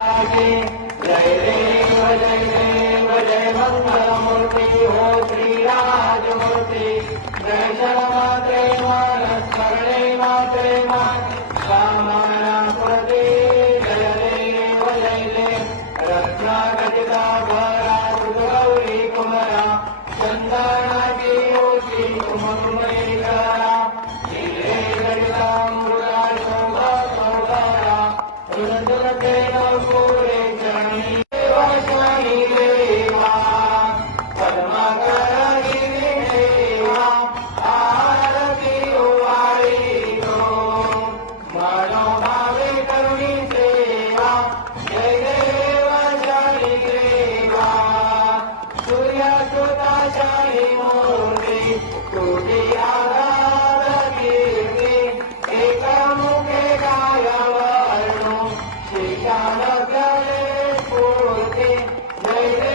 जय देव जय मंगलमूर्ति हो श्रीराजमूर्ति जय शरमात्रे मान स्मरणे मात्रे मान कामानापुरते जय देव रत्नाखचिता भरा गौरी कुमरा चंदनाची होती कुमकुमरीकरा नीले जगदामृता शोभा सौदारा तुलते नवपुरे चरणी देवाशाही देवा पद्माकरी देवा आरती उवारी तो मनोभावे करुणी सेवा जय देवाशाही देवा सूर्यासुताशाही मूर्ती तुझी आराध कीर्ती एकमुखे गायव शिशान गले स्फूर्ती जय